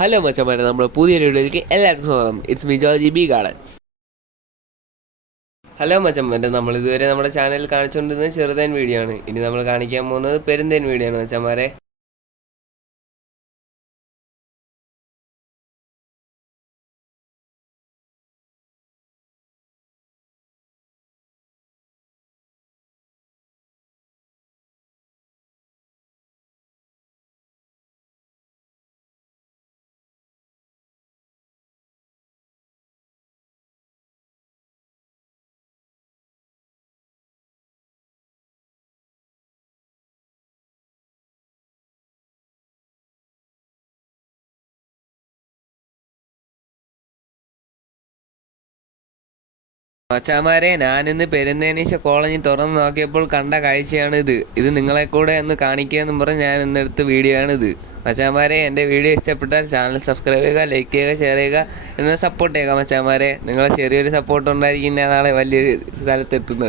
Hello മച്ചന്മാരെ, നമ്മുടെ പുതിയ വീഡിയോയിലേക്ക് എല്ലാവർക്കും സ്വാഗതം. It's me Georgy B Garden. Hello മച്ചന്മാരെ, നമ്മൾ ഇതുവരെ നമ്മുടെ ചാനലിൽ കാണിച്ചുകൊണ്ടിരുന്നത് ചെറുതേൻ വീഡിയോ ആണ്. ഇനി നമ്മൾ കാണിക്കാൻ പോകുന്നത് പെരുന്തേൻ വീഡിയോ ആണ് മച്ചന്മാരെ. മച്ചാമാരെ, ഞാനിന്ന് പെരുന്തേനീശ കോളനി തുറന്ന് നോക്കിയപ്പോൾ കണ്ട കാഴ്ചയാണ് ഇത് നിങ്ങളെ കൂടെ ഒന്ന് കാണിക്കുക എന്നും പറഞ്ഞ് ഞാൻ ഇന്നെടുത്ത വീഡിയോ ആണിത്. മച്ചാമാരെ, എൻ്റെ വീഡിയോ ഇഷ്ടപ്പെട്ടാൽ ചാനൽ സബ്സ്ക്രൈബ് ചെയ്യുക, ലൈക്ക് ചെയ്യുക, ഷെയർ ചെയ്യുക, എന്നെ സപ്പോർട്ട് ചെയ്യുക. മച്ചാമാരെ, നിങ്ങളെ ചെറിയൊരു സപ്പോർട്ട് ഉണ്ടായിരിക്കും ഞാൻ നാളെ വലിയൊരു സ്ഥലത്തെത്തുന്നത്.